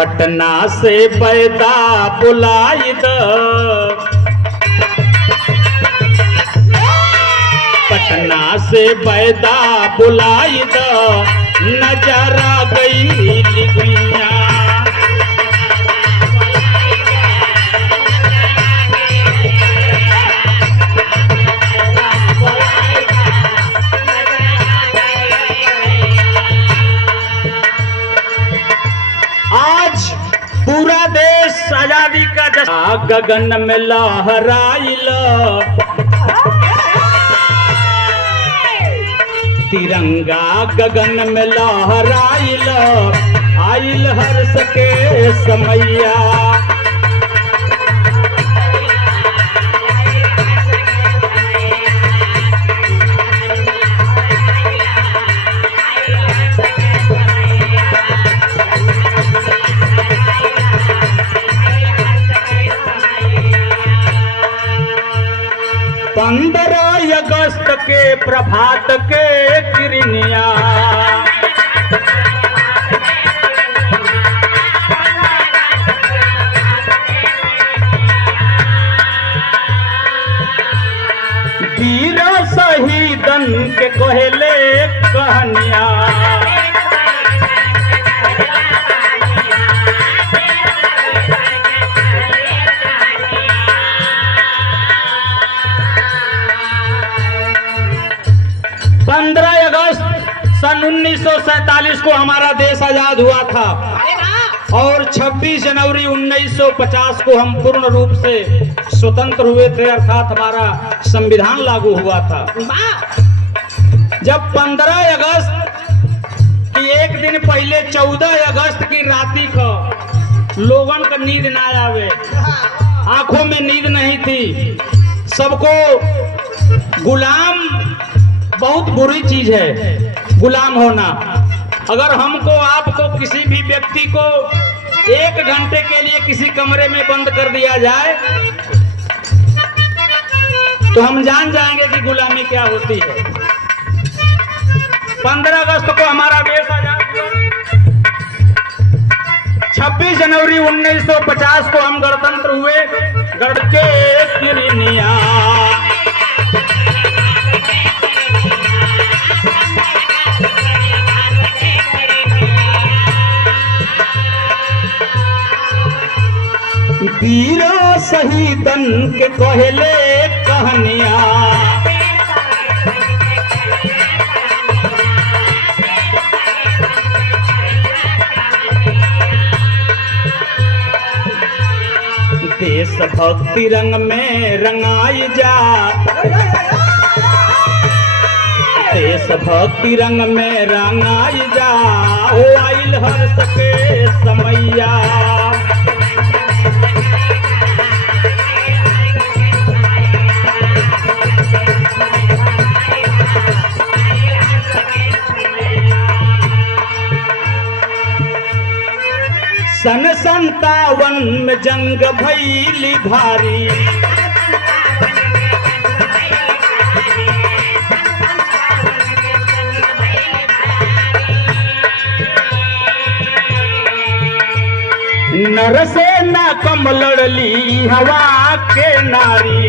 पटना से पैदा बुलाई द, पटना से पैदा बुलाई द, नजरा गई गुइया। पूरा देश आजादी का जश्न गगन में लहराइल, तिरंगा गगन में लहराइल, आइल हर्ष के समैया। पंद्रह अगस्त के प्रभात के किरनिया, वीर शहीदन के कहले कहानिया। 15 अगस्त सन 1947 को हमारा देश आजाद हुआ था और 26 जनवरी 1950 को हम पूर्ण रूप से स्वतंत्र हुए थे, अर्थात हमारा संविधान लागू हुआ था। जब 15 अगस्त की एक दिन पहले 14 अगस्त की राती को लोगन का नींद ना आवे, आंखों में नींद नहीं थी, सबको गुलाम बहुत बुरी चीज है गुलाम होना। अगर हमको आपको किसी भी व्यक्ति को 1 घंटे के लिए किसी कमरे में बंद कर दिया जाए तो हम जान जाएंगे कि गुलामी क्या होती है। 15 अगस्त को हमारा देश आजाद हुआ, 26 जनवरी 1950 को हम गणतंत्र हुए। गढ़ के किरनिया वीर शहीदन के कहले कहानिया, देशभक्ति रंग में रंगाई जा, देशभक्ति रंग में रंगाई जा, ओ आइल हर्ष के समैया। सन 57 में जंग भइली भारी, नर से ना कम लड़ली हवा के नारी,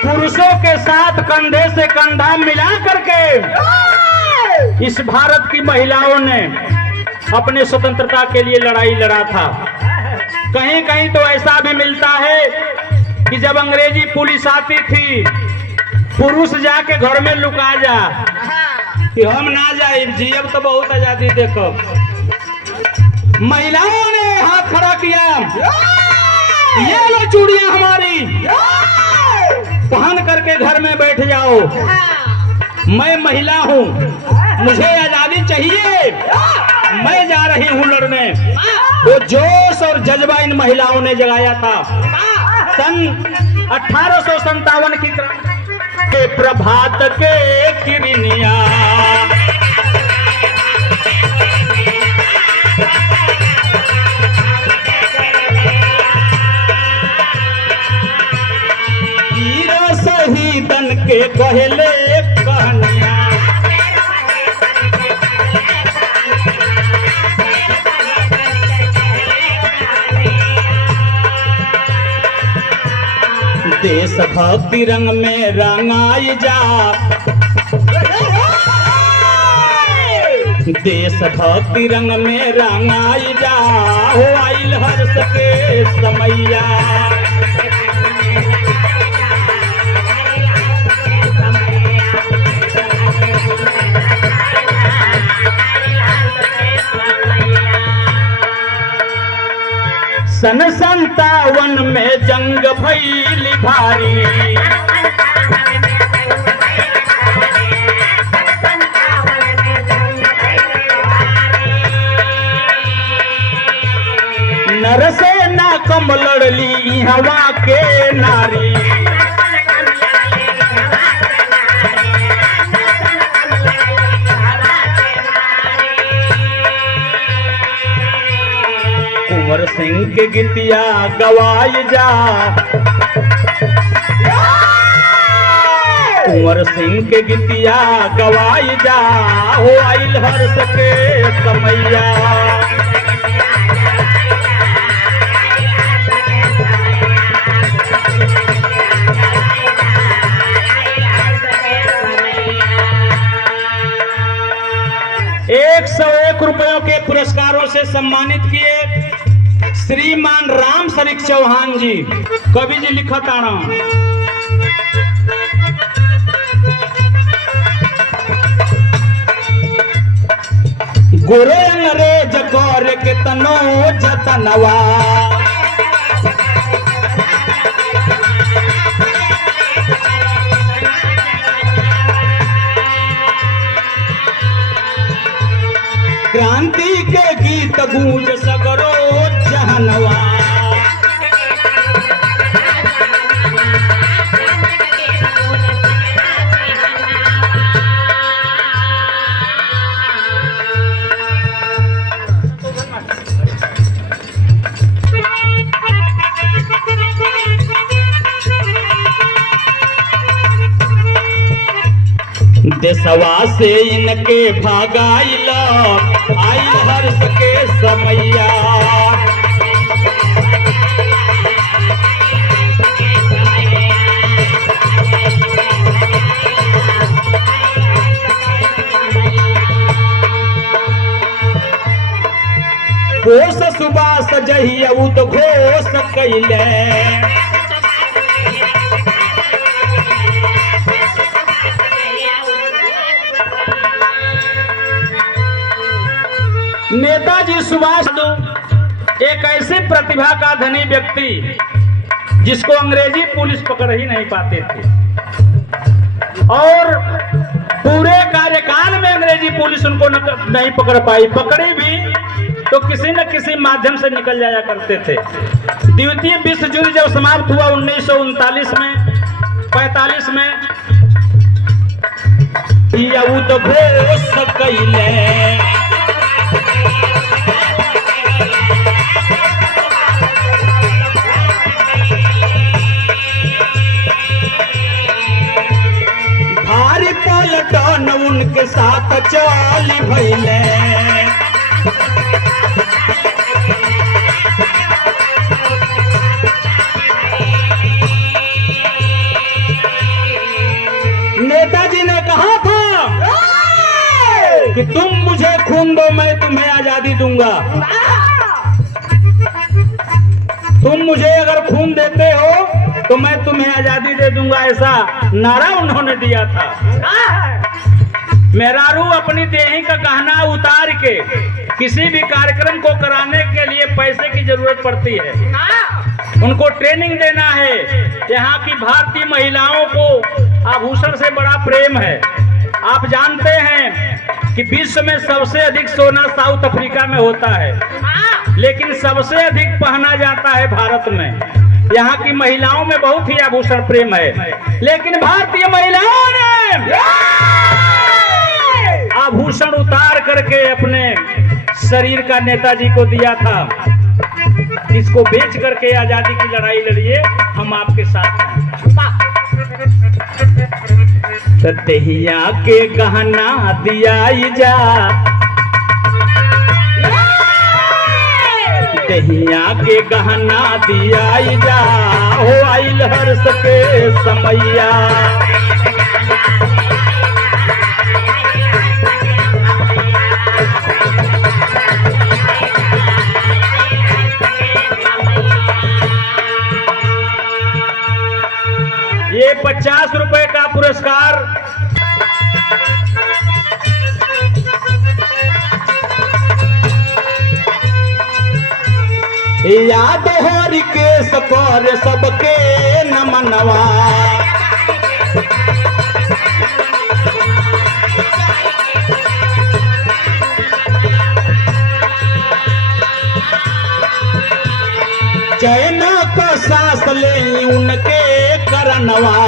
पुरुषों के साथ कंधे से कंधा मिला करके इस भारत की महिलाओं ने अपने स्वतंत्रता के लिए लड़ाई लड़ा था। कहीं कहीं तो ऐसा भी मिलता है कि जब अंग्रेजी पुलिस आती थी, पुरुष जाके घर में लुका जा कि हम ना जाए जी, अब तो बहुत आजादी देखो। महिलाओं ने हाथ खड़ा किया, ये लो चूड़ियां हमारी, पहन करके घर में बैठ जाओ, मैं महिला हूँ, मुझे आजादी चाहिए, मैं जा रही हूँ लड़ने। वो जोश और जज्बा इन महिलाओं ने जगाया था। सन 1857 की के प्रभात के किरनिया, चले कहानियां। देशभक्ति रंग में रंगाई जा, देशभक्ति रंग में रंगाई जा, हो आइल हर्ष के समैया। सन 57 में जंग भइली भारी, नरसेना कम लड़ली हवा के नारी। कुंवर सिंह के गीतिया गवाई जा, कुंवर सिंह के गीतिया गवाई जा, हो आइल हर्ष के समैया। ₹101 के पुरस्कारों से सम्मानित किए श्रीमान राम शरीफ चौहान जी। कवि जी लिखा ताना, गोरे अंग्रेज गौर के तनो जतनवा, क्रांति के गीत गूंज सगरो जहनवा। देशवा से इनके भागाइल आइल हर्ष के समैया। घोष सुबास जहिया उद्घोष कैले, नेताजी सुभाष एक ऐसी प्रतिभा का धनी व्यक्ति जिसको अंग्रेजी पुलिस पकड़ ही नहीं पाते थे, और पूरे कार्यकाल में अंग्रेजी पुलिस उनको नहीं पकड़ पाई। पकड़ी भी तो किसी न किसी माध्यम से निकल जाया करते थे। द्वितीय विश्व युद्ध जब समाप्त हुआ 1939 में 45 में, तो घोष कैले, भारी पलटन उनके साथ चल भइले। नेताजी ने कहा था कि तुम मुझे खून दो, मैं तुम्हें आजादी दूंगा। तुम मुझे अगर खून देते हो तो मैं तुम्हें आजादी दे दूंगा, ऐसा नारा उन्होंने दिया था। मेहरारू अपनी देही का गहना उतार के किसी भी कार्यक्रम को कराने के लिए पैसे की जरूरत पड़ती है। उनको ट्रेनिंग देना है। यहाँ की भारतीय महिलाओं को आभूषण से बड़ा प्रेम है। आप जानते हैं कि विश्व में सबसे अधिक सोना साउथ अफ्रीका में होता है, लेकिन सबसे अधिक पहना जाता है भारत में। यहाँ की महिलाओं में बहुत ही आभूषण प्रेम है, लेकिन भारतीय महिलाओं ने आभूषण उतार करके अपने शरीर का नेताजी को दिया था। इसको बेच करके आजादी की लड़ाई लड़िए, हम आपके साथ हैं। तहिया के गहना दियाई जा, तहिया के गहना दियाई जा, हो आइल हर्ष के समैया। ये 50 रुपए का पुरस्कार याद हरि के सकर सबके नमनवा, चैन को सांस ले उनके करनवा,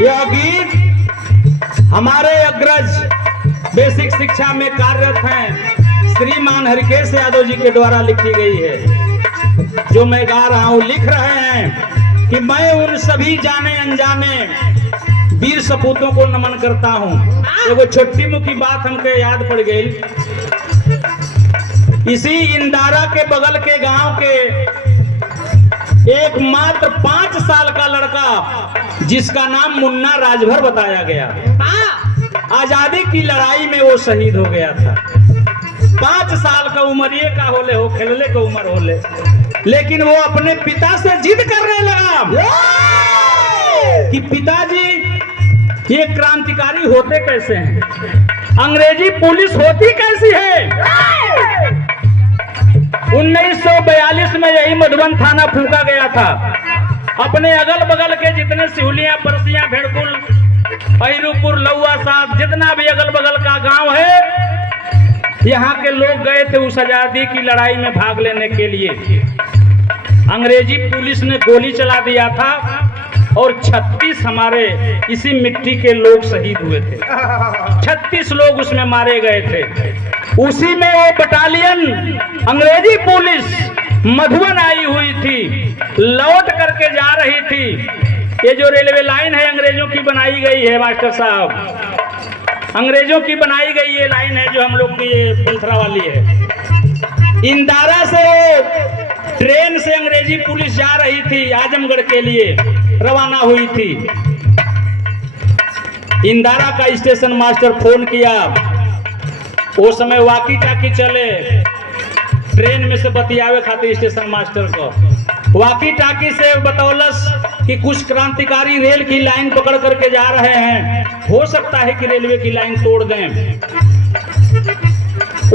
यह गीत हमारे अग्रज बेसिक शिक्षा में कार्यरत हैं श्रीमान हरिकेश यादव जी के द्वारा लिखी गई है। जो मैं गा रहा हूँ, लिख रहे हैं कि मैं उन सभी जाने अनजाने वीर सपूतों को नमन करता हूँ। एगो छोटी मुखी बात हमके याद पड़ गई। इसी इंदारा के बगल के गांव के एक मात्र 5 साल का लड़का जिसका नाम मुन्ना राजभर बताया गया, आजादी की लड़ाई में वो शहीद हो गया था। 5 साल का उम्र का होले हो, खेलने का उम्र होले, लेकिन वो अपने पिता से जिद करने लगा कि पिताजी ये क्रांतिकारी होते कैसे हैं, अंग्रेजी पुलिस होती कैसी है। 1942 में यही मधुबन थाना फूंका गया था। अपने अगल बगल के जितने सिहुलियां, परसियां, भेड़कुल, अहिरूपुर, लौआ साहब, जितना भी अगल बगल का गांव है, यहाँ के लोग गए थे उस आजादी की लड़ाई में भाग लेने के लिए। अंग्रेजी पुलिस ने गोली चला दिया था और 36 हमारे इसी मिट्टी के लोग शहीद हुए थे। 36 लोग उसमें मारे गए थे। उसी में वो बटालियन अंग्रेजी पुलिस मधुबन आई हुई थी, लौट करके जा रही थी। ये जो रेलवे लाइन है अंग्रेजों की बनाई गई है मास्टर साहब, अंग्रेजों की बनाई गई ये लाइन है जो हम लोग की ये पंथरा वाली है। इंदारा से ट्रेन से अंग्रेजी पुलिस जा रही थी, आजमगढ़ के लिए रवाना हुई थी। इंदारा का स्टेशन मास्टर फोन किया, वो समय वाकी टाकी चले, ट्रेन में से बतियावे खातिर स्टेशन मास्टर को वाकी टाकी से बतौलस कि कुछ क्रांतिकारी रेल की लाइन पकड़ करके जा रहे हैं, हो सकता है कि रेलवे की लाइन तोड़ दें।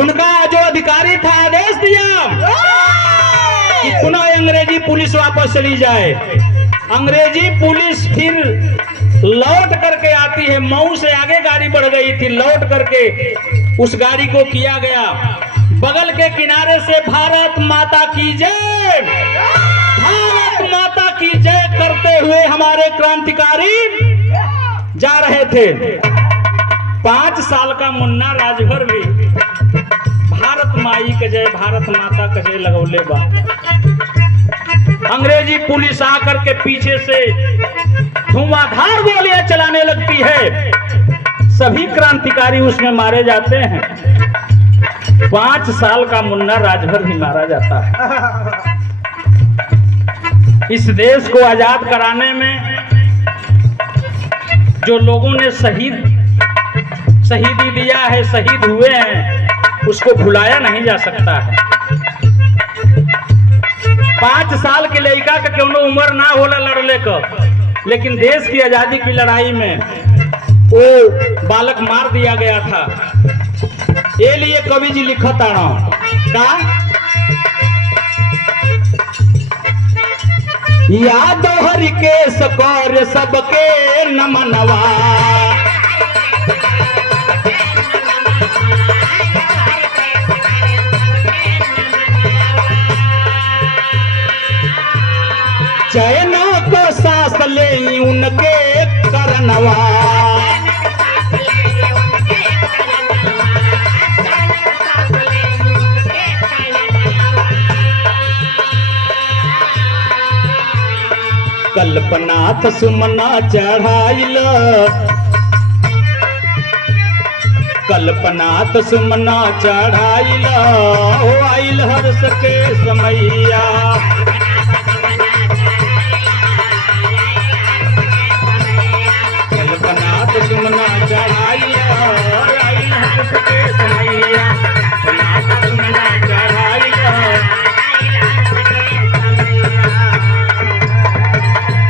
उनका जो अधिकारी था आदेश दिया कि पुनः अंग्रेजी पुलिस वापस चली जाए। अंग्रेजी पुलिस फिर लौट करके आती है, मऊ से आगे गाड़ी बढ़ गई थी, लौट करके उस गाड़ी को किया गया बगल के किनारे से भारत माता की जय, भारत माता की जय करते हुए हमारे क्रांतिकारी जा रहे थे। 5 साल का मुन्ना राजभर भी भारत माई के जय, भारत माता के जय लगौले बा। अंग्रेजी पुलिस आकर के पीछे से धुआंधार गोलियां चलाने लगती है, सभी क्रांतिकारी उसमें मारे जाते हैं। 5 साल का मुन्ना राजभर भी मारा जाता है। इस देश को आजाद कराने में जो लोगों ने शहीदी दिया है, शहीद हुए हैं, उसको भुलाया नहीं जा सकता है। 5 साल के लड़का का क्यों उम्र ना होला लड़ले का, लेकिन देश की आजादी की लड़ाई में वो बालक मार दिया गया था। ये लिए कवि जी लिखत का याद हरि के सकर सबके नमनवा, चैनों को सांस ले उनके करनवा, कल्पनाथ सुमना चढ़ाइल, कल्पनाथ सुमना चढ़ाइल, हो आइल हर्ष के समैया।